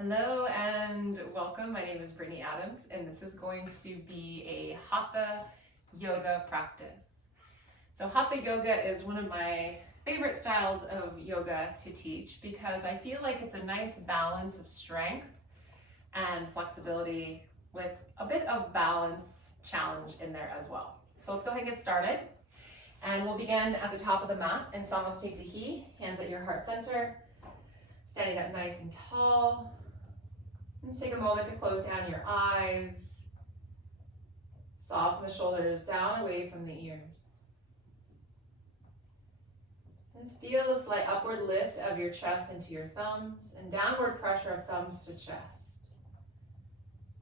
Hello and welcome. My name is Brittany Adams and this is going to be a Hatha Yoga practice. So Hatha Yoga is one of my favorite styles of yoga to teach because I feel like it's a nice balance of strength and flexibility with a bit of balance challenge in there as well. So let's go ahead and get started. And we'll begin at the top of the mat in Samastitihi, hands at your heart center, standing up nice and tall. Let's take a moment to close down your eyes. Soften the shoulders down away from the ears. Just feel a slight upward lift of your chest into your thumbs and downward pressure of thumbs to chest.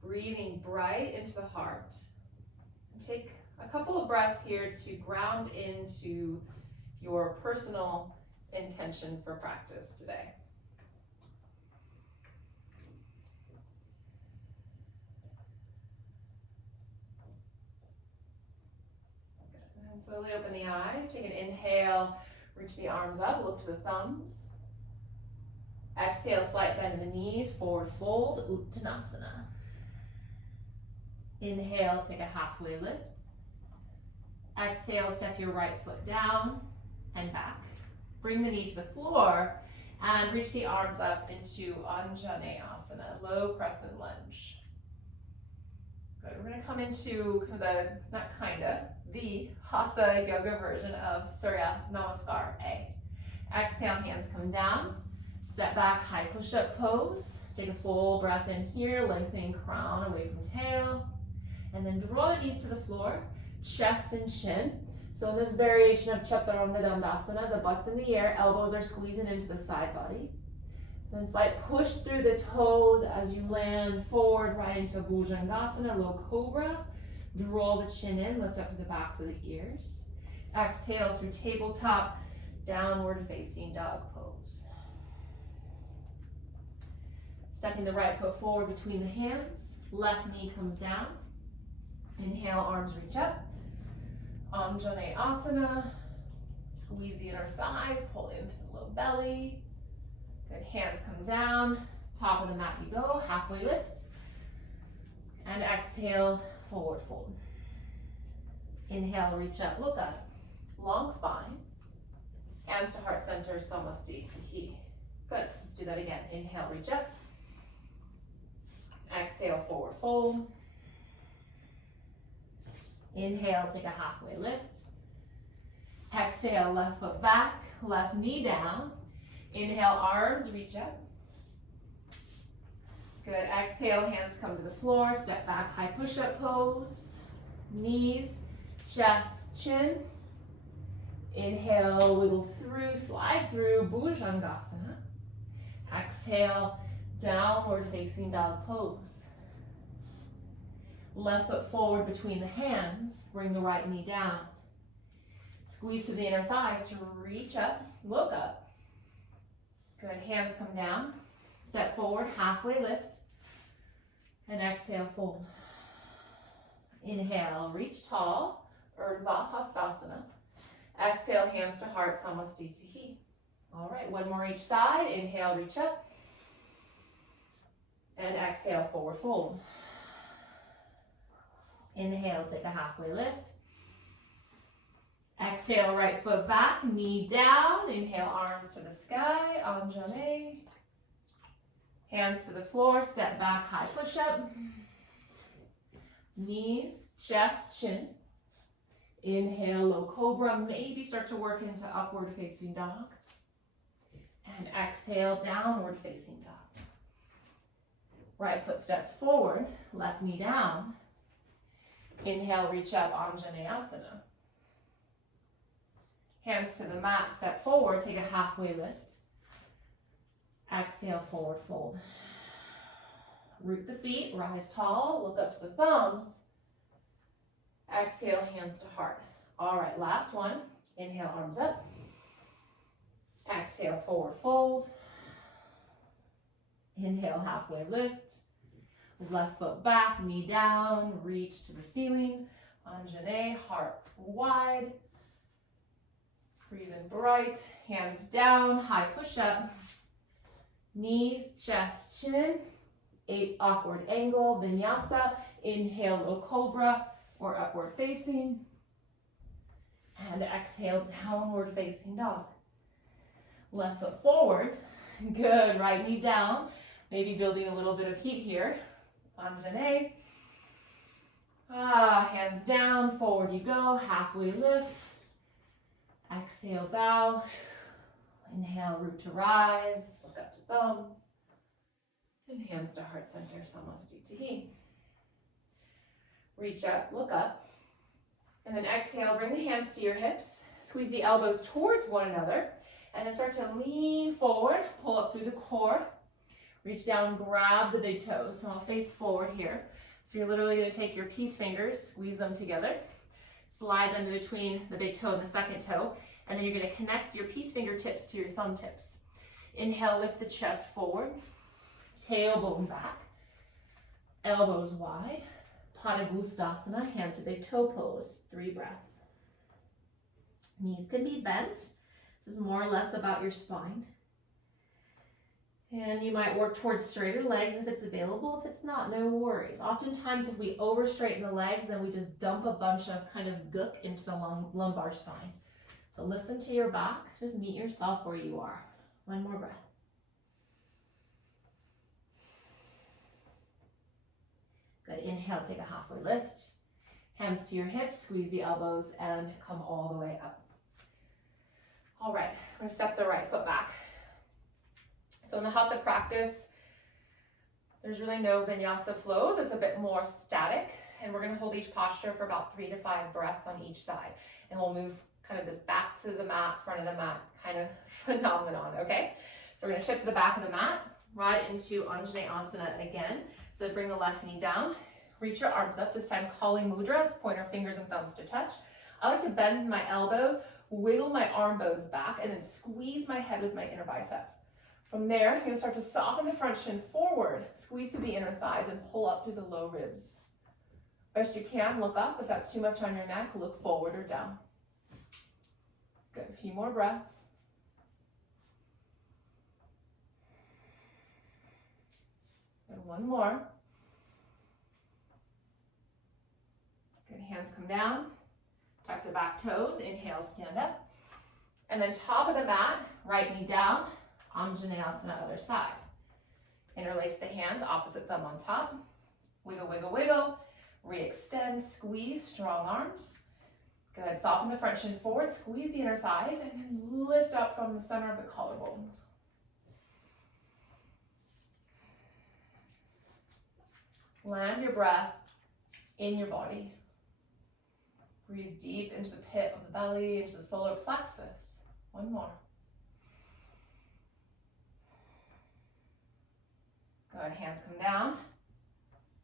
Breathing bright into the heart. And take a couple of breaths here to ground into your personal intention for practice today. And slowly open the eyes. Take an inhale, reach the arms up, look to the thumbs. Exhale, slight bend in the knees, forward fold, Uttanasana. Inhale, take a halfway lift. Exhale, step your right foot down and back. Bring the knee to the floor and reach the arms up into Anjaneyasana, low crescent lunge. Good, we're gonna come into the Hatha Yoga version of Surya Namaskar A. Exhale, hands come down. Step back, high push-up pose. Take a full breath in here, lengthening crown away from tail. And then draw the knees to the floor, chest and chin. So in this variation of Chaturanga Dandasana, the butt's in the air, elbows are squeezing into the side body. Then slight push through the toes as you land forward right into Bhujangasana, low cobra. Draw the chin in, lift up to the backs of the ears. Exhale through tabletop, downward facing dog pose. Stepping the right foot forward between the hands, left knee comes down. Inhale, arms reach up. Anjaneyasana. Squeeze the inner thighs, pull in through the low belly. Good, hands come down. Top of the mat you go, halfway lift. And exhale, forward fold. Inhale, reach up, look up. Long spine. Hands to heart center, Samastitihi. Good, let's do that again. Inhale, reach up. Exhale, forward fold. Inhale, take a halfway lift. Exhale, left foot back, left knee down. Inhale, arms reach up. Good, exhale, hands come to the floor, step back, high push-up pose. Knees, chest, chin. Inhale, wiggle through, slide through, Bhujangasana. Exhale, downward facing dog pose. Left foot forward between the hands, bring the right knee down. Squeeze through the inner thighs to reach up, look up. Good, hands come down. Step forward, halfway lift. And exhale, fold. Inhale, reach tall, Urdhva Hastasana. Exhale, hands to heart, Samastitihi. All right, one more each side. Inhale, reach up. And exhale, forward fold. Inhale, take a halfway lift. Exhale, right foot back, knee down. Inhale, arms to the sky, Anjane. Hands to the floor, step back, high push-up. Knees, chest, chin. Inhale, low cobra. Maybe start to work into upward facing dog. And exhale, downward facing dog. Right foot steps forward, left knee down. Inhale, reach up, Anjaneyasana. Hands to the mat, step forward, take a halfway lift. Exhale, forward fold. Root the feet, rise tall, look up to the thumbs. Exhale, hands to heart. All right, last one. Inhale, arms up. Exhale, forward fold. Inhale, halfway lift. Left foot back, knee down, reach to the ceiling. Anjane, heart wide. Breathe in bright, hands down, high push up. Knees, chest, chin. 8 awkward angle, vinyasa. Inhale, low cobra or upward facing. And exhale, downward facing dog. Left foot forward. Good, right knee down. Maybe building a little bit of heat here. Anjane. Hands down, forward you go, halfway lift. Exhale, bow. Inhale, root to rise, look up to thumbs. And hands to heart center, Samastitihi. Reach up, look up. And then exhale, bring the hands to your hips. Squeeze the elbows towards one another. And then start to lean forward, pull up through the core. Reach down, grab the big toes. So I'll face forward here. So you're literally going to take your peace fingers, squeeze them together. Slide them between the big toe and the second toe. And then you're going to connect your peace fingertips to your thumb tips. Inhale, lift the chest forward. Tailbone back. Elbows wide. Padangusthasana, hand to big toe pose. 3 breaths. Knees can be bent. This is more or less about your spine. And you might work towards straighter legs if it's available. If it's not, no worries. Oftentimes if we over straighten the legs, then we just dump a bunch of kind of gook into the lumbar spine. So listen to your back. Just meet yourself where you are. 1 more breath. Good. Inhale, take a halfway lift. Hands to your hips, squeeze the elbows, and come all the way up. All right, I'm going to step the right foot back. So in the Hatha practice, there's really no vinyasa flows. It's a bit more static, and we're going to hold each posture for about 3 to 5 breaths on each side. And we'll move kind of this back to the mat, front of the mat kind of phenomenon, okay? So we're going to shift to the back of the mat, right into Anjaneyasana again. So bring the left knee down, reach your arms up, this time Kali Mudra. Let's point our fingers and thumbs to touch. I like to bend my elbows, wiggle my arm bones back, and then squeeze my head with my inner biceps. From there, you're going to start to soften the front shin forward, squeeze through the inner thighs, and pull up through the low ribs. Best you can, look up. If that's too much on your neck, look forward or down. Good, a few more breaths. And 1 more. Good, hands come down. Tuck the back toes, inhale, stand up. And then top of the mat, right knee down, Anjaneyasana, other side. Interlace the hands, opposite thumb on top. Wiggle, wiggle, wiggle. Re-extend, squeeze, strong arms. Good, soften the front shin forward, squeeze the inner thighs, and then lift up from the center of the collarbones. Land your breath in your body. Breathe deep into the pit of the belly, into the solar plexus. 1 more. Good, hands come down.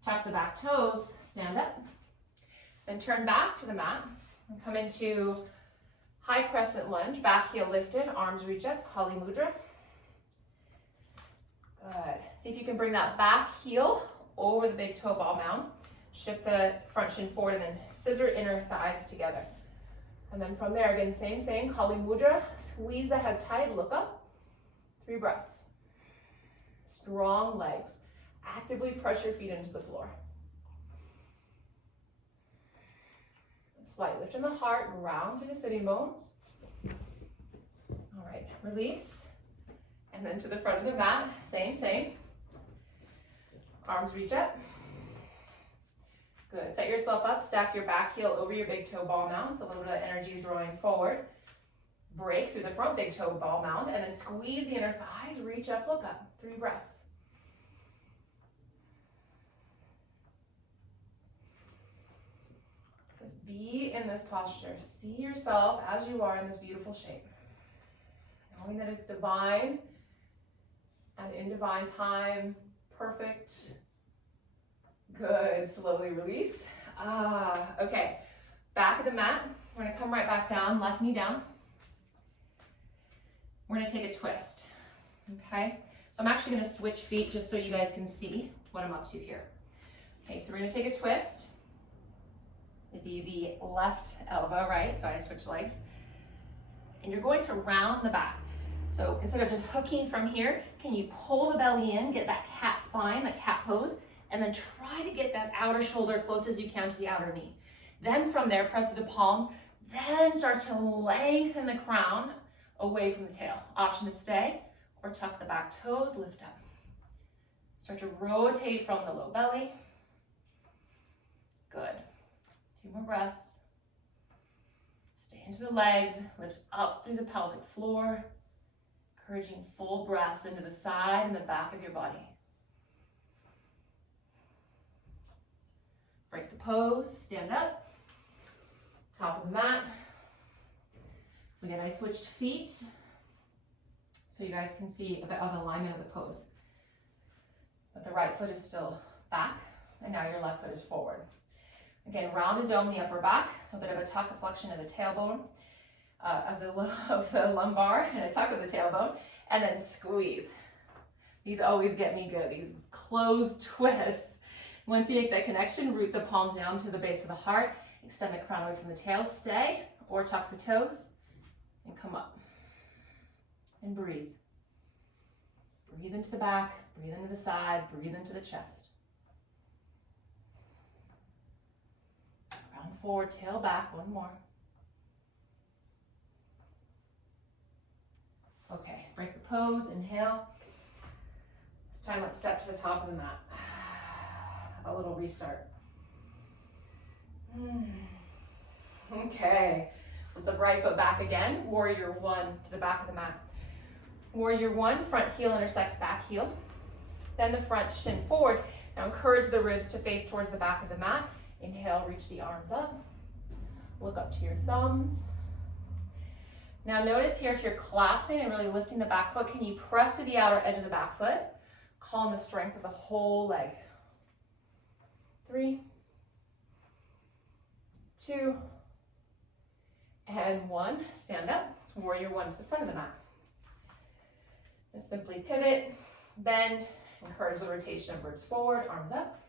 Tuck the back toes, stand up. Then turn back to the mat and come into high crescent lunge, back heel lifted, arms reach up, Kali Mudra. Good. See if you can bring that back heel over the big toe ball mound. Shift the front shin forward and then scissor inner thighs together. And then from there, again, same, Kali Mudra. Squeeze the head tight, look up. 3 breaths. Strong legs. Actively press your feet into the floor. Slight lift in the heart, ground through the sitting bones. All right, release. And then to the front of the mat, same. Arms reach up. Good, set yourself up, stack your back heel over your big toe ball mound, so a little bit of energy is drawing forward. Break through the front big toe ball mound, and then squeeze the inner thighs, reach up, look up. 3 breaths. Just be in this posture. See yourself as you are in this beautiful shape. Knowing that it's divine and in divine time, perfect. Good, slowly release. Okay, back of the mat. We're gonna come right back down, left knee down. We're gonna take a twist, okay? So I'm actually gonna switch feet just so you guys can see what I'm up to here. Okay, so we're gonna take a twist. It'd be the left elbow, right? So I switch legs. And you're going to round the back. So instead of just hooking from here, can you pull the belly in, get that cat spine, that cat pose, and then try to get that outer shoulder close as you can to the outer knee. Then from there, press through the palms, then start to lengthen the crown away from the tail. Option to stay or tuck the back toes, lift up. Start to rotate from the low belly. Good. 2 more breaths. Stay into the legs, lift up through the pelvic floor, encouraging full breath into the side and the back of your body. Break the pose, stand up, top of the mat. So again, I switched feet so you guys can see a bit of alignment of the pose. But the right foot is still back, and now your left foot is forward. Again, round and dome the upper back, so a bit of a tuck, a flexion of the tailbone, of the lumbar, and a tuck of the tailbone, and then squeeze. These always get me good, these closed twists. Once you make that connection, root the palms down to the base of the heart, extend the crown away from the tail, stay, or tuck the toes, and come up. And breathe. Breathe into the back, breathe into the side, breathe into the chest. Crown forward, tail back, one more. Okay, break the pose, inhale. This time let's step to the top of the mat. A little restart. Okay, so step right foot back again. Warrior 1 to the back of the mat. Warrior 1, front heel intersects back heel. Then the front shin forward. Now encourage the ribs to face towards the back of the mat. Inhale, reach the arms up. Look up to your thumbs. Now notice here, if you're collapsing and really lifting the back foot, can you press to the outer edge of the back foot? Call in the strength of the whole leg. 3, 2, and 1. Stand up. It's warrior 1 to the front of the mat. Just simply pivot, bend, encourage the rotation of ribs forward, arms up.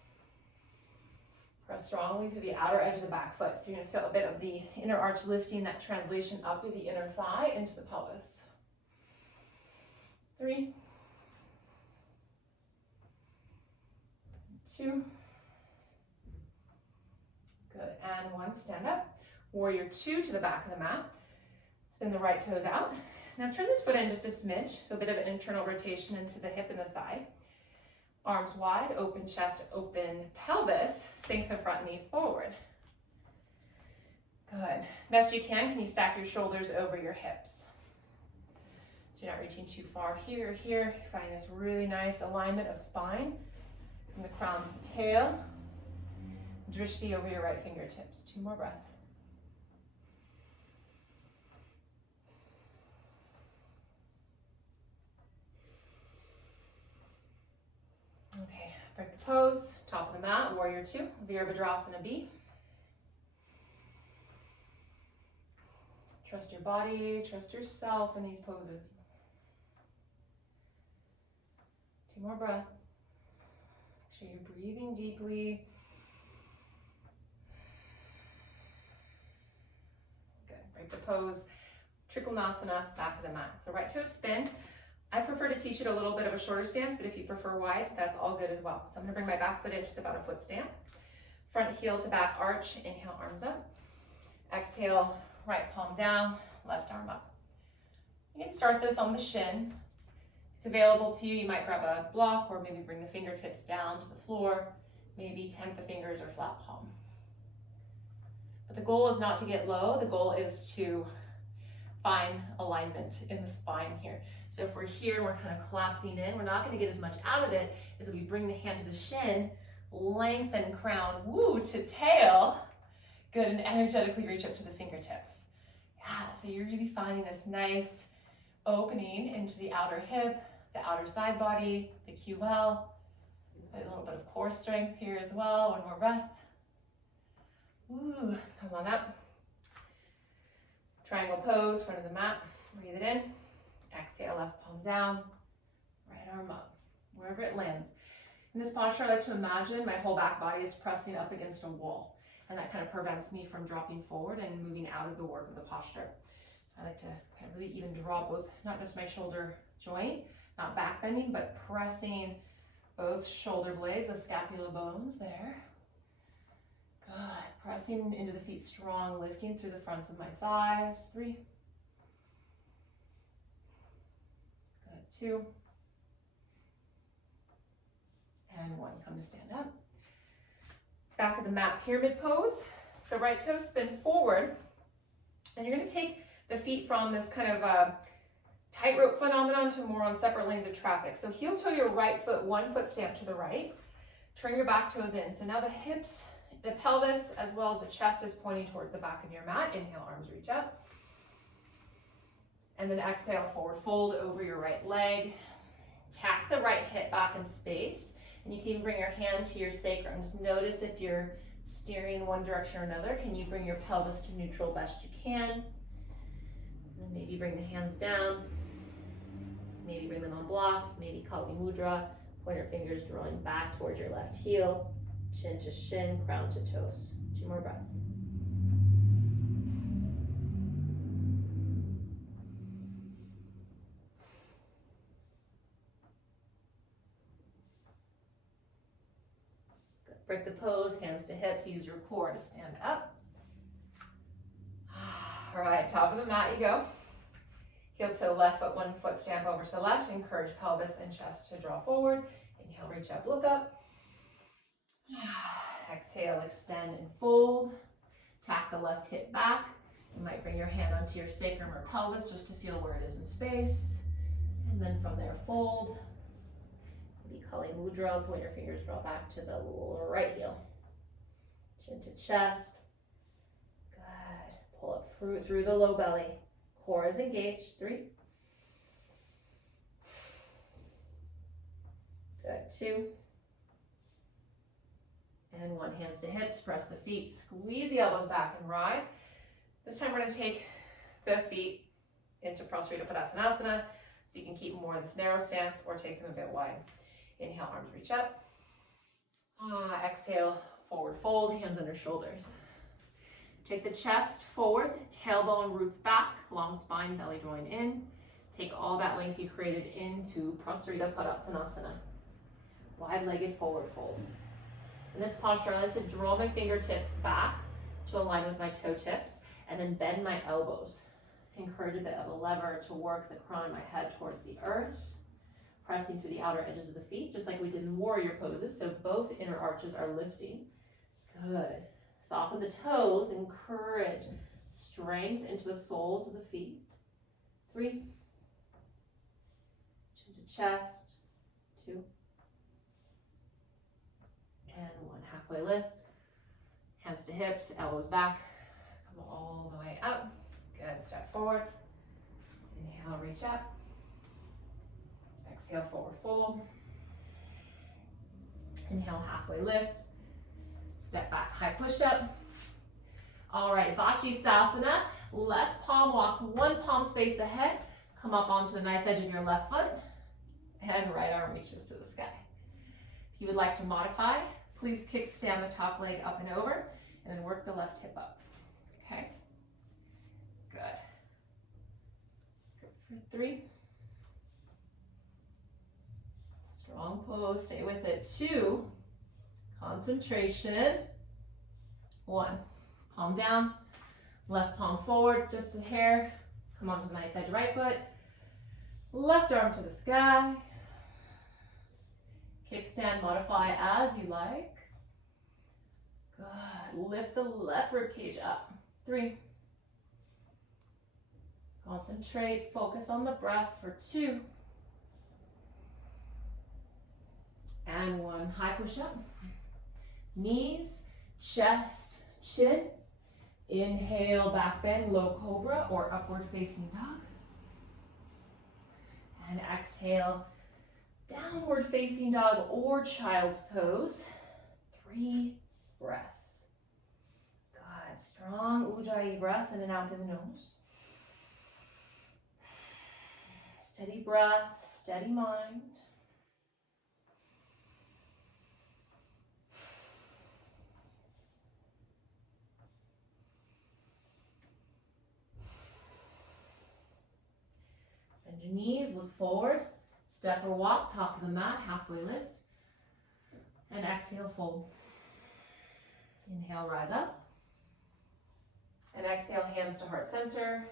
Press strongly through the outer edge of the back foot. So you're going to feel a bit of the inner arch lifting, that translation up through the inner thigh into the pelvis. 3, 2, good, and 1, stand up. Warrior 2 to the back of the mat. Spin the right toes out. Now turn this foot in just a smidge, so a bit of an internal rotation into the hip and the thigh. Arms wide, open chest, open pelvis. Sink the front knee forward. Good. Best you can you stack your shoulders over your hips? So you're not reaching too far here or here. You're finding this really nice alignment of spine from the crown to the tail. Drishti over your right fingertips. 2 more breaths. Okay, break the pose, top of the mat, warrior 2, Virabhadrasana B. Trust your body, trust yourself in these poses. 2 more breaths. Make sure you're breathing deeply. Good, break the pose, Trikonasana, back of the mat. So right toe spin. I prefer to teach it a little bit of a shorter stance, but if you prefer wide, that's all good as well. So I'm gonna bring my back foot in just about a foot stamp. Front heel to back arch, inhale, arms up. Exhale, right palm down, left arm up. You can start this on the shin. It's available to you. You might grab a block or maybe bring the fingertips down to the floor. Maybe temp the fingers or flat palm. But the goal is not to get low. The goal is to find alignment in the spine here. So if we're here and we're kind of collapsing in, we're not going to get as much out of it as if we bring the hand to the shin, lengthen crown, woo, to tail. Good, and energetically reach up to the fingertips. Yeah, so you're really finding this nice opening into the outer hip, the outer side body, the QL. A little bit of core strength here as well. 1 more breath. Ooh, come on up. Triangle pose, front of the mat. Breathe it in. Exhale, left palm down, right arm up, wherever it lands. In this posture, I like to imagine my whole back body is pressing up against a wall, and that kind of prevents me from dropping forward and moving out of the work of the posture. So I like to kind of really even draw both, not just my shoulder joint, not back bending, but pressing both shoulder blades, the scapula bones there. Good. Pressing into the feet strong, lifting through the fronts of my thighs. 3. Good. 2. And 1. Come to stand up. Back of the mat, pyramid pose. So right toe spin forward. And you're going to take the feet from this kind of tightrope phenomenon to more on separate lanes of traffic. So heel toe your right foot, 1 foot stamp to the right. Turn your back toes in. So now the hips, the pelvis, as well as the chest is pointing towards the back of your mat. Inhale, arms reach up. And then exhale, forward fold over your right leg. Tack the right hip back in space. And you can even bring your hand to your sacrum. Just notice if you're steering in one direction or another. Can you bring your pelvis to neutral best you can? And then maybe bring the hands down. Maybe bring them on blocks. Maybe Kali Mudra. Pointer fingers drawing back towards your left heel. Chin to shin, crown to toes. 2 more breaths. Good. Break the pose, hands to hips. Use your core to stand up. All right, top of the mat you go. Heel to left foot, 1 foot stamp over to the left. Encourage pelvis and chest to draw forward. Inhale, reach up, look up. Exhale, extend and fold. Tack the left hip back. You might bring your hand onto your sacrum or pelvis just to feel where it is in space. And then from there, fold. Maybe Kali Mudra, point your fingers draw back to the right heel. Chin to chest. Good. Pull up through the low belly. Core is engaged. 3. Good. 2. And 1. Hands to hips, press the feet, squeeze the elbows back and rise. This time we're going to take the feet into Prostrata Padottanasana, so you can keep more in this narrow stance or take them a bit wide. Inhale, arms reach up. Exhale, forward fold, hands under shoulders. Take the chest forward, tailbone roots back, long spine, belly join in. Take all that length you created into Prostrata Padottanasana. Wide-legged forward fold. In this posture, I like to draw my fingertips back to align with my toe tips and then bend my elbows. Encourage a bit of a lever to work the crown of my head towards the earth, pressing through the outer edges of the feet, just like we did in warrior poses. So both inner arches are lifting. Good. Soften the toes, encourage strength into the soles of the feet. 3. Chin to chest. 2. And 1. Halfway lift. Hands to hips, elbows back. Come all the way up. Good. Step forward. Inhale, reach up. Exhale, forward fold. Inhale, halfway lift. Step back, high push-up. All right, Vashisthasana. Left palm walks 1 palm space ahead. Come up onto the knife edge of your left foot. And right arm reaches to the sky. If you would like to modify, please kickstand the top leg up and over, and then work the left hip up. Okay? Good. Good for 3. Strong pose, stay with it. 2. Concentration. 1. Palm down, left palm forward, just a hair. Come onto the knife edge, right foot. Left arm to the sky. Kickstand, modify as you like. Good. Lift the left rib cage up. 3. Concentrate, focus on the breath for 2. And 1. High push up. Knees, chest, chin. Inhale, back bend, low cobra or upward facing dog. And exhale, downward facing dog or child's pose. 3 breaths. Good. Strong Ujjayi breath in and out through the nose. Steady breath, steady mind. Bend your knees, look forward. Step or walk, top of the mat, halfway lift. And exhale, fold. Inhale, rise up. And exhale, hands to heart center.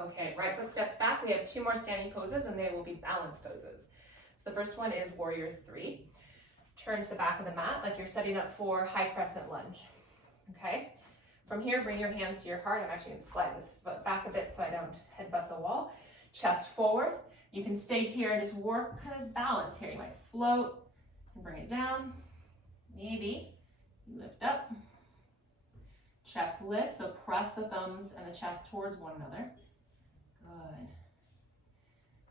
Okay, right foot steps back. We have 2 more standing poses and they will be balance poses. So the first one is warrior 3. Turn to the back of the mat like you're setting up for high crescent lunge. Okay, from here, bring your hands to your heart. I'm actually going to slide this foot back a bit so I don't headbutt the wall. Chest forward. You can stay here and just work kind of this balance here. You might float and bring it down. Maybe you lift up. Chest lifts, so press the thumbs and the chest towards one another. Good.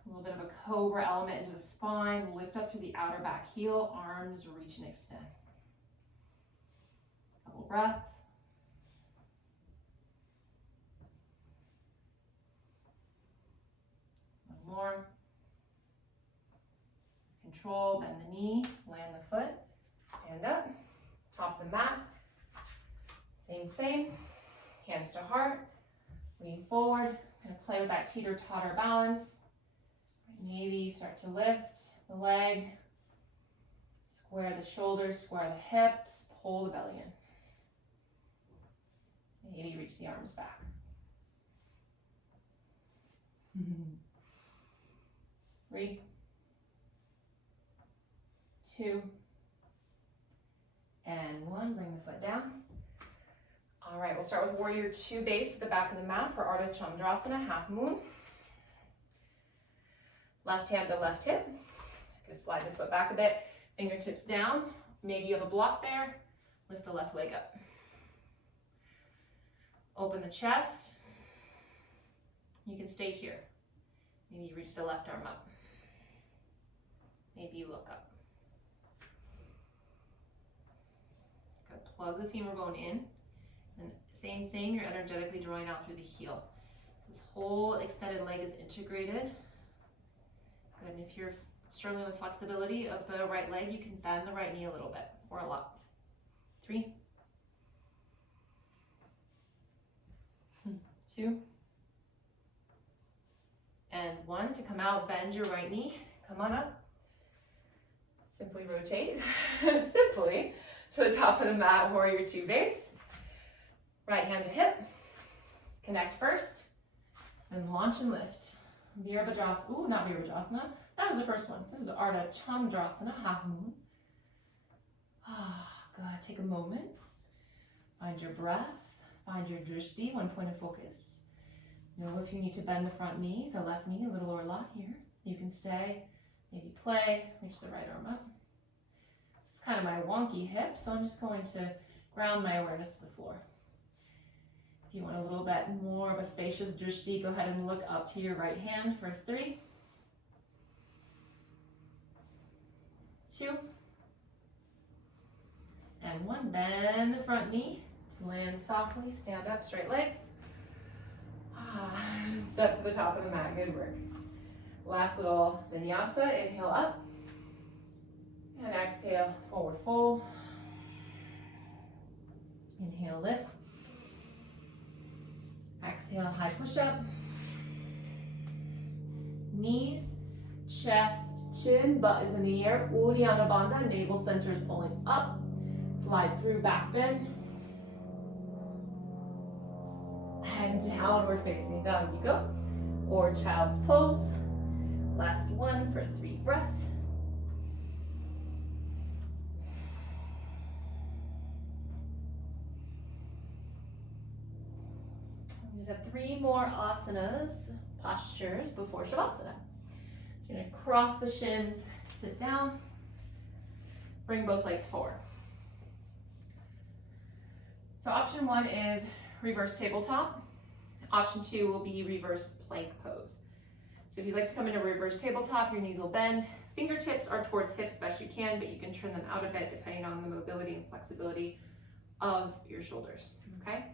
A little bit of a cobra element into the spine. Lift up through the outer back heel. Arms reach and extend. Couple breaths. One more. Control, bend the knee, land the foot, stand up, top of the mat. Same. Hands to heart, lean forward. Gonna play with that teeter-totter balance. Maybe you start to lift the leg, square the shoulders, square the hips, pull the belly in. Maybe reach the arms back. 3, 2, and 1. Bring the foot down. All right, we'll start with warrior 2 base at the back of the mat for Ardha Chandrasana, half moon. Left hand to left hip. Just slide this foot back a bit. Fingertips down. Maybe you have a block there. Lift the left leg up. Open the chest. You can stay here. Maybe you reach the left arm up. Maybe you look up. Good. Plug the femur bone in. And same thing, you're energetically drawing out through the heel. So this whole extended leg is integrated. Good. And if you're struggling with flexibility of the right leg, you can bend the right knee a little bit or a lot. 3, 2, and 1. To come out, bend your right knee. Come on up. Simply rotate, simply, to the top of the mat, warrior 2 base. Right hand to hip. Connect first, and launch and lift. Virabhadrasana, ooh, not Virabhadrasana. That was the first one. This is Ardha Chandrasana, half moon. Good, take a moment. Find your breath. Find your drishti, one point of focus. Know if you need to bend the front knee, the left knee, a little or a lot here. You can stay, maybe play, reach the right arm up. It's kind of my wonky hip, so I'm just going to ground my awareness to the floor. If you want a little bit more of a spacious drishti, go ahead and look up to your right hand for 3, 2, and 1. Bend the front knee to land softly, stand up, straight legs. Step to the top of the mat, good work. Last little vinyasa, inhale up, and exhale, forward fold. Inhale, lift. Exhale, high push-up. Knees, chest, chin, butt is in the air. Uddiyana Bandha, navel center is pulling up. Slide through, back bend. And downward facing dog, you go. Or child's pose. Last one for 3 breaths. We just have 3 more asanas, postures before Shavasana. So you're gonna cross the shins, sit down, bring both legs forward. So option 1 is reverse tabletop. Option 2 will be reverse plank pose. So if you'd like to come into reverse tabletop, your knees will bend. Fingertips are towards hips best you can, but you can turn them out a bit depending on the mobility and flexibility of your shoulders, okay?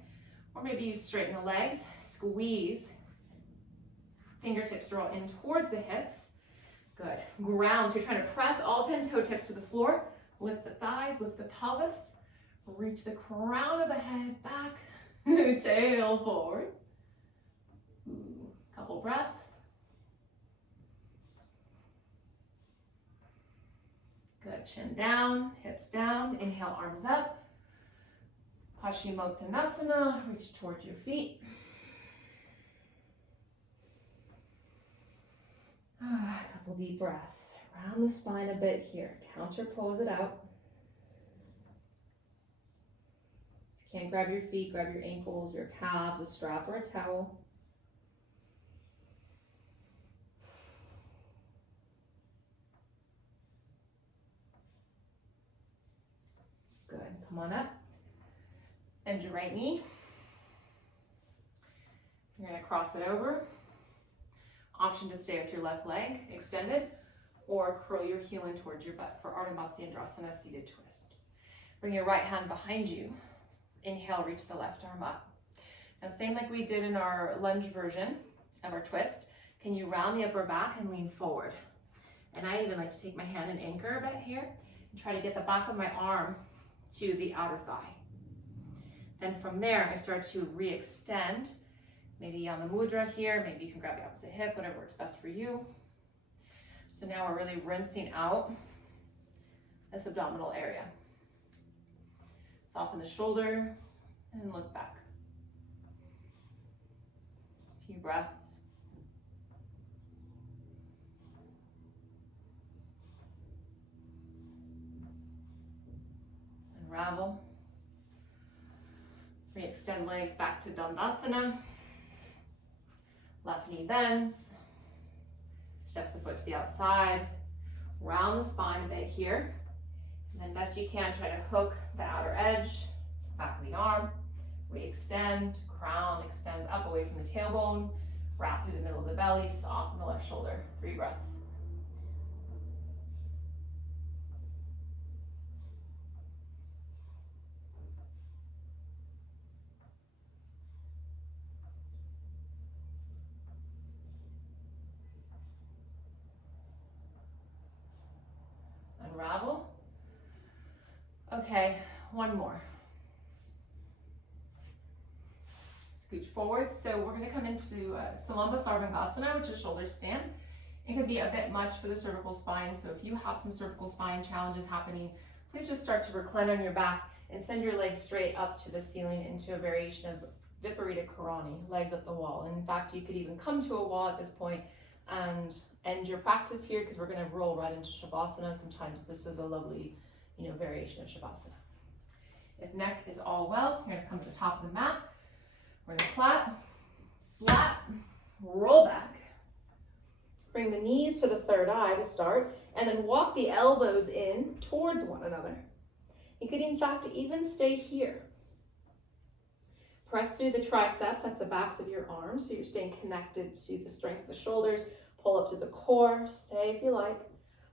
Or maybe you straighten the legs, squeeze. Fingertips roll in towards the hips. Good. Ground, so you're trying to press all 10 toe tips to the floor. Lift the thighs, lift the pelvis. Reach the crown of the head back. Tail forward. Couple breaths. Good, chin down, hips down, inhale, arms up. Paschimottanasana, reach towards your feet. A couple deep breaths. Round the spine a bit here. Counter pose it out. If you can't grab your feet, grab your ankles, your calves, a strap or a towel. Good, come on up. Bend your right knee. You're gonna cross it over. Option to stay with your left leg extended or curl your heel in towards your butt for Ardha Matsyendrasana, seated twist. Bring your right hand behind you. Inhale, reach the left arm up. Now, same like we did in our lunge version of our twist, can you round the upper back and lean forward? And I even like to take my hand and anchor a bit here and try to get the back of my arm to the outer thigh. Then from there, I start to re-extend. Maybe on the mudra here, maybe you can grab the opposite hip, whatever works best for you. So now we're really rinsing out this abdominal area. Soften the shoulder and look back. A few breaths. Unravel. Re-extend legs back to Dandasana. Left knee bends. Step the foot to the outside. Round the spine a bit here. And then best you can, try to hook the outer edge, back of the arm. Re-extend, crown extends up away from the tailbone. Wrap through the middle of the belly, soften the left shoulder. 3 breaths. Unravel. Okay, one more. Scooch forward. So we're going to come into Salamba Sarvangasana, which is shoulder stand. It could be a bit much for the cervical spine. So if you have some cervical spine challenges happening, please just start to recline on your back and send your legs straight up to the ceiling into a variation of Viparita Karani, legs up the wall. And in fact, you could even come to a wall at this point and end your practice here, because we're going to roll right into Shavasana. Sometimes this is a lovely, variation of Shavasana. If neck is all well, you're going to come to the top of the mat. We're going to clap, slap, roll back. Bring the knees to the third eye to start, and then walk the elbows in towards one another. You could, in fact, even stay here. Press through the triceps, that's the backs of your arms, so you're staying connected to the strength of the shoulders. Pull up to the core, stay if you like,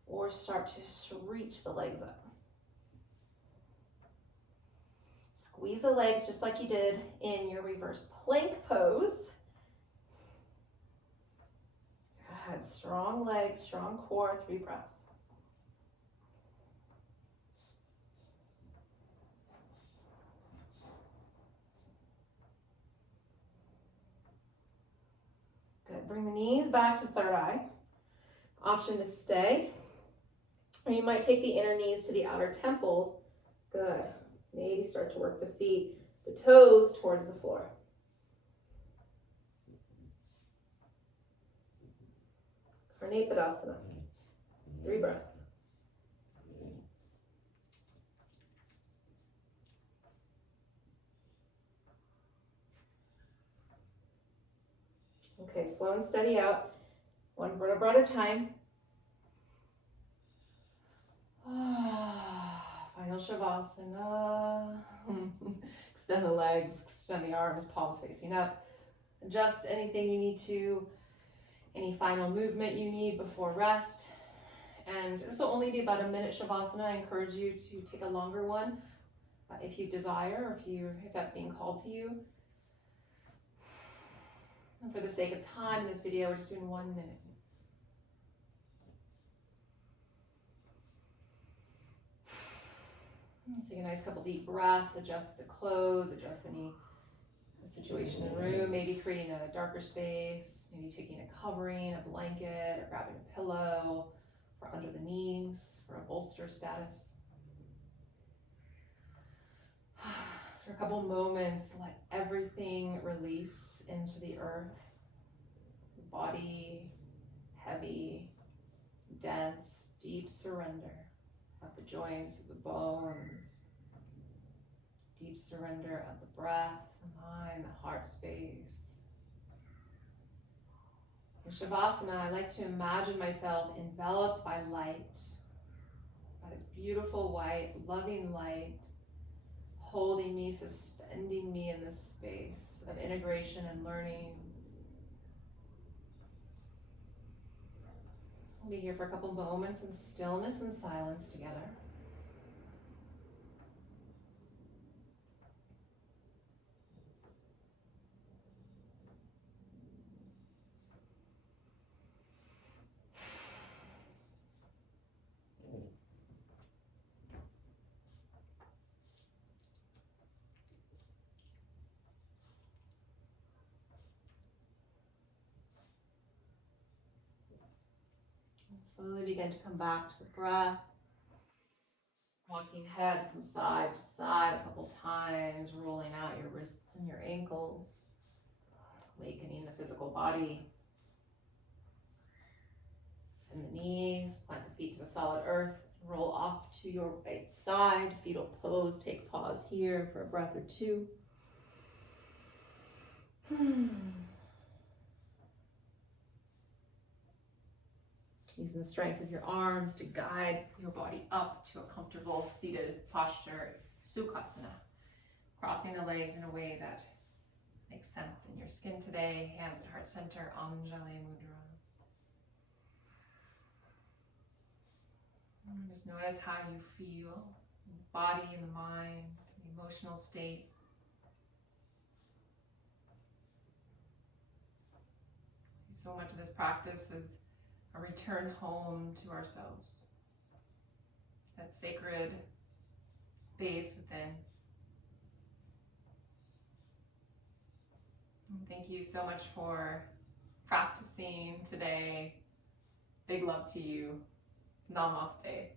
or start to reach the legs up. Squeeze the legs just like you did in your reverse plank pose. Good, strong legs, strong core, 3 breaths. Good, bring the knees back to third eye. Option to stay, or you might take the inner knees to the outer temples. Good. Maybe start to work the feet, the toes towards the floor. Karnapadasana. 3 breaths. Okay, slow and steady out. 1 vertebra at a time. Final Shavasana. Extend the legs, extend the arms, palms facing up. Adjust anything you need to, any final movement you need before rest. And this will only be about a minute Shavasana. I encourage you to take a longer one if you desire, or if that's being called to you. And for the sake of time in this video, we're just doing 1 minute. Let's take a nice couple deep breaths, adjust the clothes, adjust any situation in the room, maybe creating a darker space, maybe taking a covering, a blanket, or grabbing a pillow for under the knees, for a bolster status. So for a couple moments, let everything release into the earth. The body heavy, dense, deep surrender of the joints, of the bones. Deep surrender of the breath, the mind, the heart space. In Shavasana, I like to imagine myself enveloped by light, by this beautiful white, loving light, holding me, suspending me in this space of integration and learning. We'll be here for a couple moments in stillness and silence together. Slowly begin to come back to the breath. Walking head from side to side a couple times, rolling out your wrists and your ankles, awakening the physical body. And the knees, plant the feet to the solid earth, roll off to your right side, fetal pose, take pause here for a breath or two. Using the strength of your arms to guide your body up to a comfortable seated posture, Sukhasana. Crossing the legs in a way that makes sense in your skin today. Hands at heart center, Anjali Mudra. And just notice how you feel in the body, in the mind, the emotional state. I see so much of this practice as a return home to ourselves, that sacred space within. And thank you so much for practicing today. Big love to you. Namaste.